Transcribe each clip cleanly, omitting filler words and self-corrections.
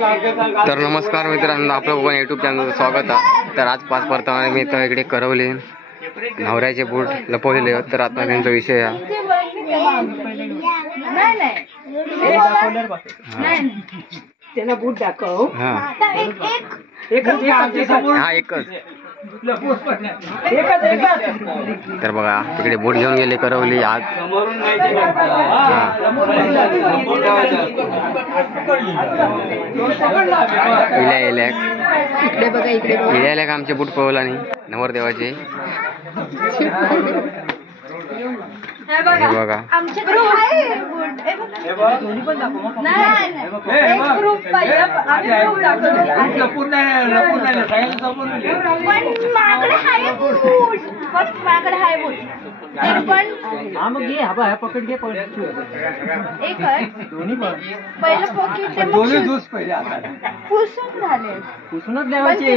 तर नमस्कार मित्रांनो, आपलं पण यूट्यूब चॅनल स्वागत आहे. तर आज 5 परतावाने मी तर इकडे करवले नवऱ्याचे बूट लपवलेले आहेत. तर आता त्यांचा विषय आहे त्यांना बूट दाखव. हा एकच. तर बघा तिकडे बूट घेऊन गेले करवली आज. इकडे आमचे बूट पळवला नाही नवरदेवाचे. हे बघा पकड घे पुसूनच द्यावाचे.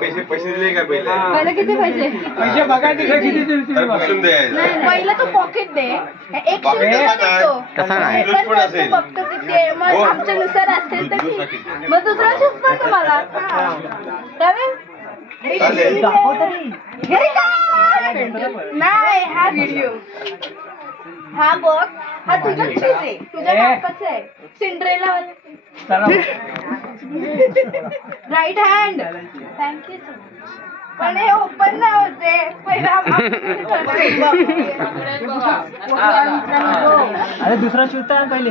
पैसे दिले का पहिले किती पैसे पहिलं तू पॉकेट दे. एक तसा नाही फक्त तिथे मग आमच्यानुसार असेल तर ठीक. मग दुसरा शूज पण तुम्हाला नाही. हा व्हिडिओ हा बघ, हा तुझा शूज आहे, तुझ्या बापाचा आहे. Cinderella right hand. Thank you so much. पण हे ओपन नाही होते पहिला. अरे दुसरा शूज तर पहिले.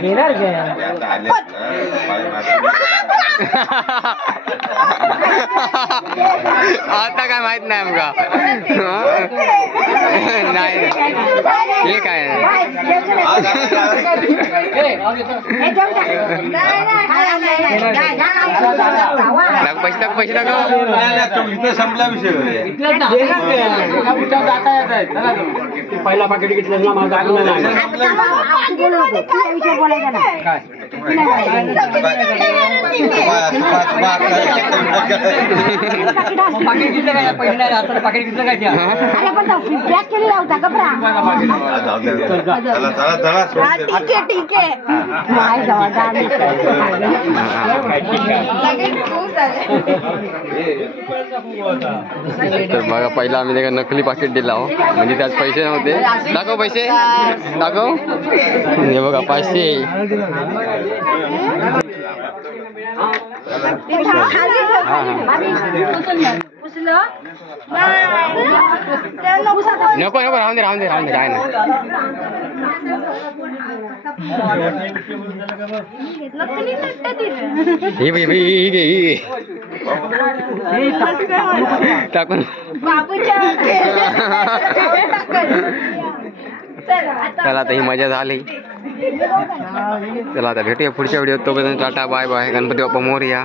घेणार घ्या. आता काय माहित नाही आमका. नाही हे काय पैसे टाका. संपला विषय. पहिला पाकिट घेतलं ठीक आहे. तर बघा पहिला आम्ही त्याला नकली पाकिट दिला हो, म्हणजे त्यात पैसे नव्हते. दाखव पैसे दाखव. हे बघा 500. नको नको राहून दे राहून दे राहून दे काय नाही. टाकून चला आता ही मजा झाली. चला आता भेटूया पुढच्या व्हिडिओत. तोपर्यंत tata bye bye. Ganpati Bappa Morya.